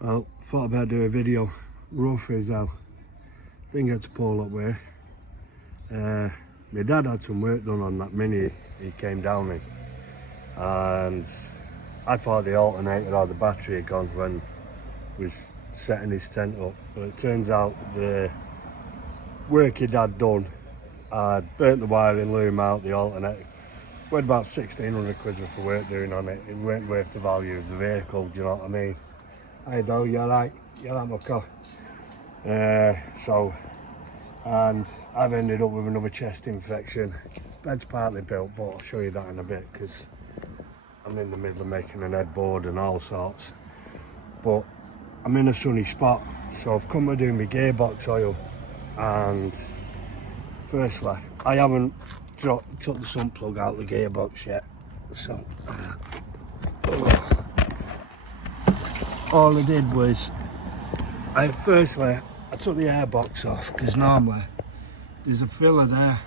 Well, thought about doing a video, rough as hell. Didn't get to pull up with. My dad had some work done on that Mini he came down in, and I thought the alternator or the battery had gone when he was setting his tent up, but it turns out the work he'd had done had burnt the wiring loom out, the alternator. We had about 1,600 quid worth of work doing on it. It weren't worth the value of the vehicle, do you know what I mean? Hey Bill, you alright? You alright, mucker? And I've ended up with another chest infection. Bed's partly built, but I'll show you that in a bit because I'm in the middle of making an headboard and all sorts. But I'm in a sunny spot, so I've come to do my gearbox oil. And firstly, I haven't took the sump plug out of the gearbox yet. So all I did was, I took the airbox off because normally there's a filler there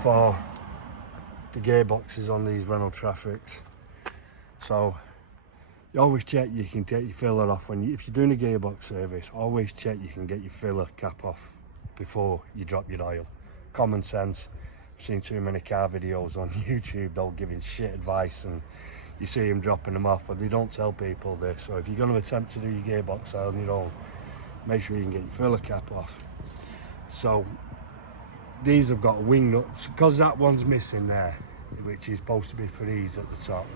for the gearboxes on these Renault Traffics. So you always check you can take your filler off if you're doing a gearbox service. Always check you can get your filler cap off before you drop your oil. Common sense. I've seen too many car videos on YouTube though giving shit advice, and you see them dropping them off, but they don't tell people this. So if you're going to attempt to do your gearbox oil on your own, make sure you can get your filler cap off. So these have got a wing nut, because that one's missing there, which is supposed to be for these at the top,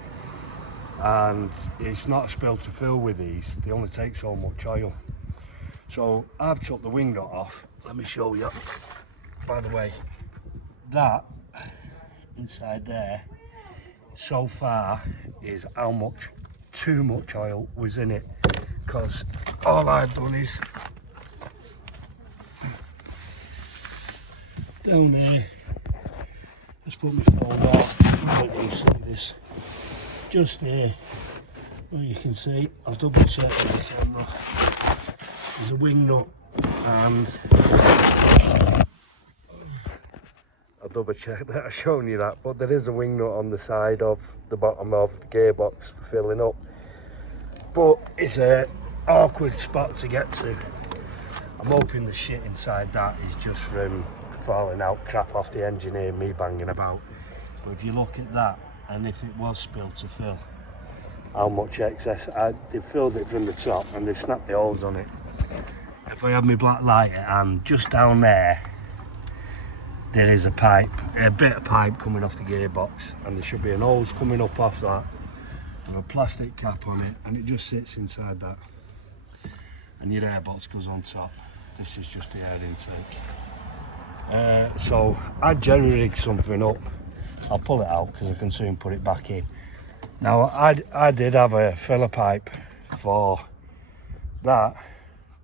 and it's not a spill to fill with these. They only take so much oil. So I've took the wing nut off. Let me show you. By the way, that inside there so far is how much too much oil was in it, because all I've done is down there, let's put my phone on, let you see this, just there, well you can see, I'll double check with the camera, there's a wing nut, and I'll double check that I've shown you that, but there is a wing nut on the side of the bottom of the gearbox for filling up, but it's a awkward spot to get to. I'm hoping the shit inside that is just from falling out crap off the engine here, me banging about. But if you look at that, and if it was spilled to fill, how much excess, they've filled it from the top and they've snapped the holes on it. If I have my black light at hand, just down there is a pipe, a bit of pipe coming off the gearbox, and there should be an hose coming up off that with a plastic cap on it, and it just sits inside that, and your airbox goes on top. This is just the air intake. So I've jerry-rigged something up. I'll pull it out because I can soon put it back in. Now I did have a filler pipe for that,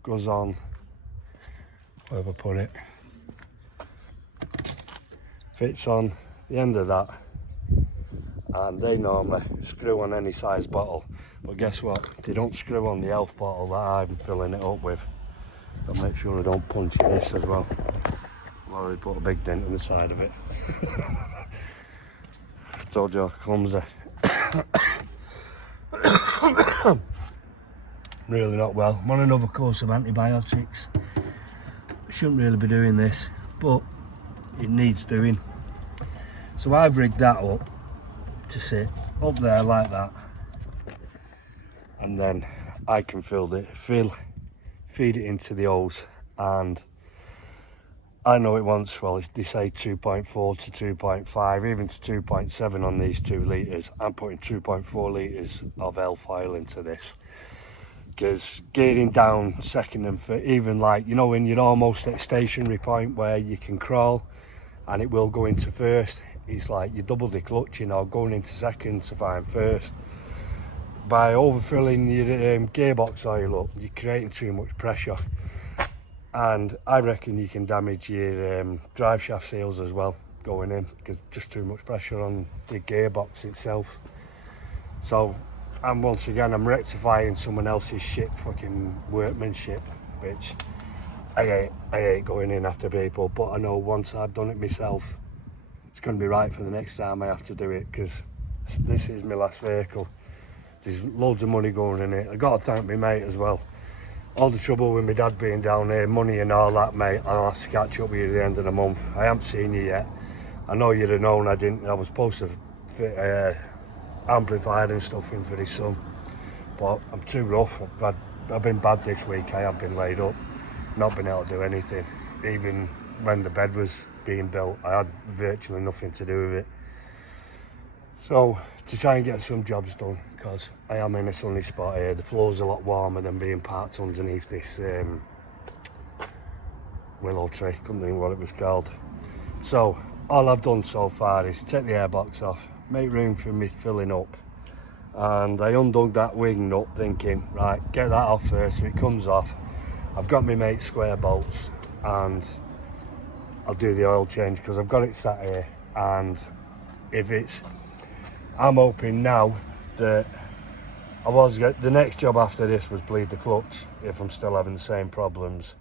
goes on, where have I put it? Fits on the end of that, and they normally screw on any size bottle, but guess what, they don't screw on the elf bottle that I'm filling it up with. I'll make sure I don't punch this as well. I've already put a big dent in the side of it. I told you, clumsy. Really not well. I'm on another course of antibiotics. I shouldn't really be doing this, but it needs doing. So I've rigged that up to sit up there like that, and then I can feed it into the hose, and I know it wants, well, they say 2.4 to 2.5, even to 2.7 on these 2 litres. I'm putting 2.4 litres of elf oil into this, because getting down second and third, even like, you know, when you're almost at a stationary point where you can crawl and it will go into first, it's like you double the clutch, you know, going into second to find first. By overfilling your gearbox oil up, you're creating too much pressure, and I reckon you can damage your drive shaft seals as well going in, because just too much pressure on the gearbox itself. So once again I'm rectifying someone else's shit fucking workmanship, which I hate going in after people, but I know once I've done it myself, it's going to be right for the next time I have to do it, because this is my last vehicle. There's loads of money going in it. I got to thank my mate as well. All the trouble with my dad being down here, money and all that, mate, I'll have to catch up with you at the end of the month. I haven't seen you yet. I know you'd have known I didn't. I was supposed to fit amplifier and stuff in for his son, but I'm too rough. I've been bad this week. I have been laid up, not been able to do anything. Even when the bed was being built, I had virtually nothing to do with it. So to try and get some jobs done, because I am in a sunny spot here. The floor's a lot warmer than being parked underneath this willow tree. Couldn't think what it was called. So all I've done so far is take the airbox off, make room for me filling up, and I undug that wing nut thinking, right, get that off first so it comes off. I've got my mate's square bolts and I'll do the oil change because I've got it sat here, and if it's, I'm hoping now that the next job after this was bleed the clutch if I'm still having the same problems,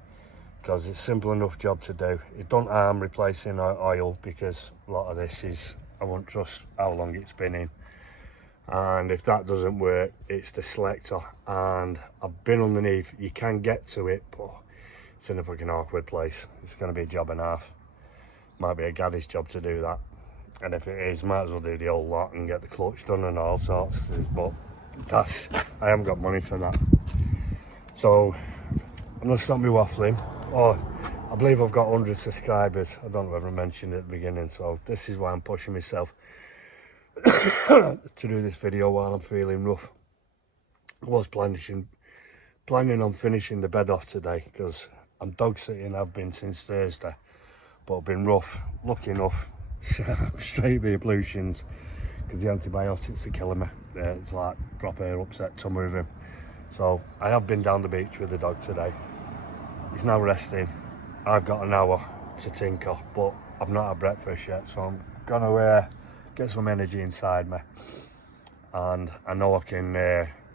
because it's a simple enough job to do. It don't harm replacing oil, because a lot of this is, I won't trust how long it's been in, and if that doesn't work, it's the selector. And I've been underneath, you can get to it, but it's in a fucking awkward place. It's going to be a job and a half. Might be a gaddy's job to do that, and if it is, might as well do the whole lot and get the clutch done and all sorts. But I haven't got money for that, so I'm going to stop me waffling. Oh, I believe I've got 100 subscribers. I don't know if I mentioned it at the beginning, so this is why I'm pushing myself to do this video while I'm feeling rough. I was planning on finishing the bed off today because I'm dog sitting. I've been since Thursday, but I've been rough. Lucky enough, straight the ablutions, because the antibiotics are killing me. It's like proper upset tummy with him. So I have been down the beach with the dog today. He's now resting. I've got an hour to tinker, but I've not had breakfast yet, so I'm gonna get some energy inside me, and I know I can.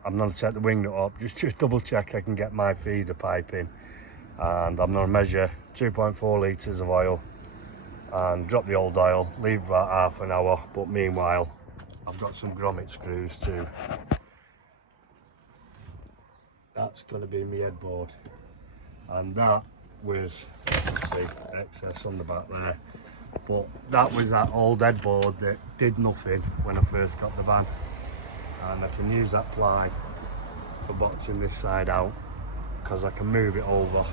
I'm gonna set the wing nut up just to double check I can get my feeder pipe in, and I'm gonna measure 2.4 litres of oil and drop the old oil, leave about half an hour. But meanwhile, I've got some grommet screws too. That's gonna be my headboard, and that was, you can see excess on the back there, but that was that old headboard that did nothing when I first got the van, and I can use that ply for boxing this side out because I can move it over,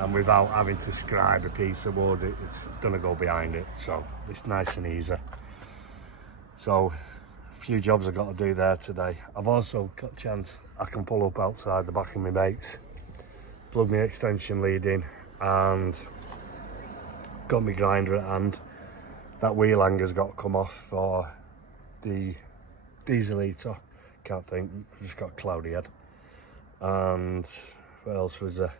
and without having to scribe a piece of wood, it's gonna go behind it, so it's nice and easy. So a few jobs I've got to do there today. I've also got a chance I can pull up outside the back of my mate's, plug my extension lead in, and got my grinder at hand. That wheel hanger's got to come off for the diesel heater. Can't think, just got a cloudy head. And what else was there?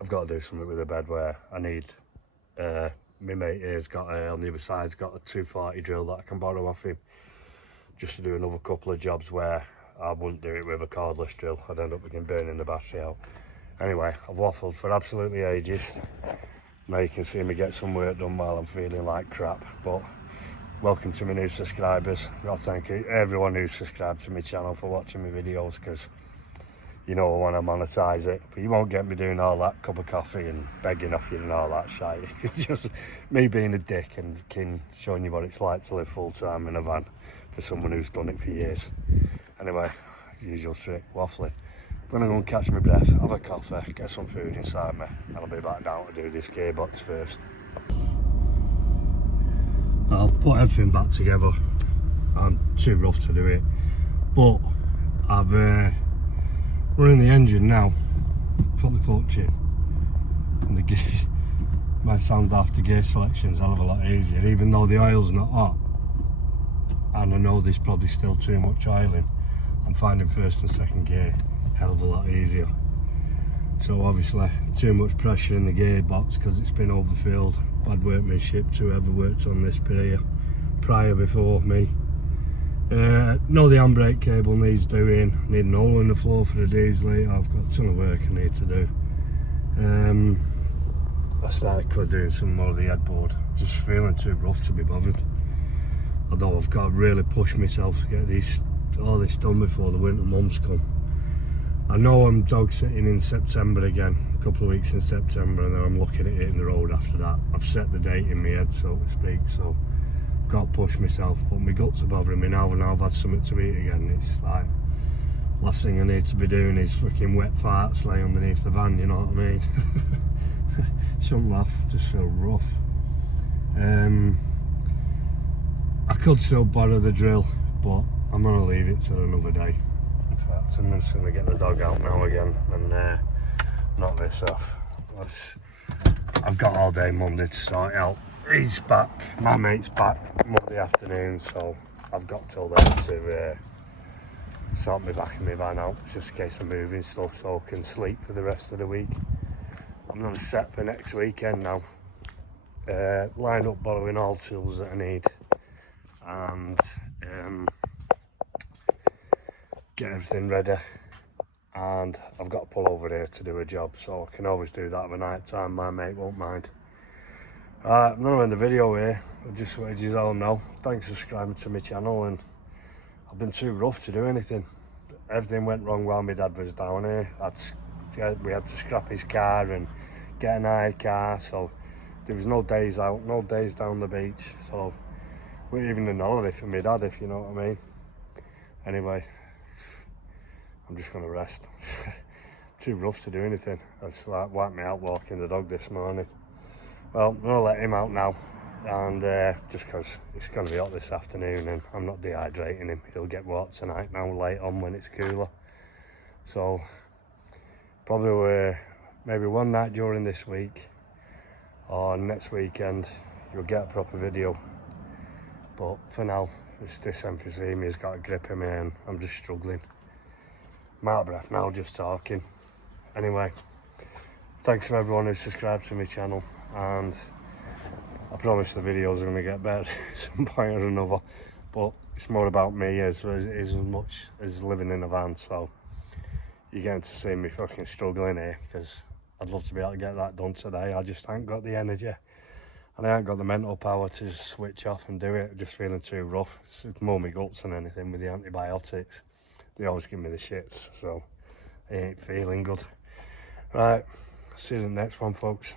I've got to do something with the bed where I need, my mate here's got on the other side's got a 240 drill that I can borrow off him, just to do another couple of jobs where I wouldn't do it with a cordless drill. I'd end up burning the battery out. Anyway, I've waffled for absolutely ages. Now you can see me get some work done while I'm feeling like crap. But welcome to my new subscribers. I'll thank everyone who's subscribed to my channel for watching my videos, because you know I want to monetize it. But you won't get me doing all that cup of coffee and begging off you and all that shit. It's just me being a dick and showing you what it's like to live full time in a van for someone who's done it for years. Anyway, usual trick, waffling. I'm gonna go and catch my breath, have a coffee, get some food inside me, and I'll be back down to do this gearbox first. I'll put everything back together. I'm too rough to do it, but I've running the engine now, put the clutch in, and the gear might sound daft, the gear selection's a hell of a lot easier, even though the oil's not hot, and I know there's probably still too much oil in. I'm finding first and second gear hell of a lot easier. So obviously too much pressure in the gearbox because it's been overfilled. Bad workmanship to whoever worked on this prior before me. Know the handbrake cable needs doing, need an hole in the floor for the diesel. I've got a ton of work I need to do. I started doing some more of the headboard, just feeling too rough to be bothered. Although I've got to really push myself to get these all this done before the winter months come. I know I'm dog sitting in September again, a couple of weeks in September, and then I'm looking at hitting the road after that. I've set the date in my head, so to speak, so I've got to push myself, but my guts are bothering me now, and I've had something to eat again. It's like, last thing I need to be doing is fucking wet farts lay underneath the van, you know what I mean? Shouldn't laugh, just feel rough. I could still borrow the drill, but I'm gonna leave it till another day. In fact, I'm just gonna get the dog out now again and knock this off. I've got all day Monday to sort it out. He's back, my mate's back Monday afternoon, so I've got till then to sort me back in my van out, just in case I'm moving stuff, so I can sleep for the rest of the week. I'm not set for next weekend now. Lined up borrowing all tools that I need and get everything ready, and I've got to pull over here to do a job, so I can always do that at night time, my mate won't mind. I'm going to end the video here. I just wanted you all know, thanks for subscribing to my channel, and I've been too rough to do anything. Everything went wrong while my dad was down here. We had to scrap his car and get an hire car, so there was no days out, no days down the beach, so we weren't even an holiday for my dad, if you know what I mean. Anyway, I'm just gonna rest. Too rough to do anything. I just like wiped me out walking the dog this morning. Well, I'm gonna let him out now, and just because it's gonna be hot this afternoon and I'm not dehydrating him. He'll get walked tonight now, late on when it's cooler. So probably maybe one night during this week or next weekend you'll get a proper video, but for now this emphysema has got a grip in me and I'm just struggling. I'm out of breath now just talking. Anyway, thanks to everyone who subscribed to my channel, and I promise the videos are going to get better at some point or another, but it's more about me as much as living in a van, so you're getting to see me fucking struggling here, because I'd love to be able to get that done today. I just ain't got the energy and I ain't got the mental power to switch off and do it. I'm just feeling too rough. It's more my guts than anything with the antibiotics. They always give me the shits, so I ain't feeling good. Right, see you in the next one, folks.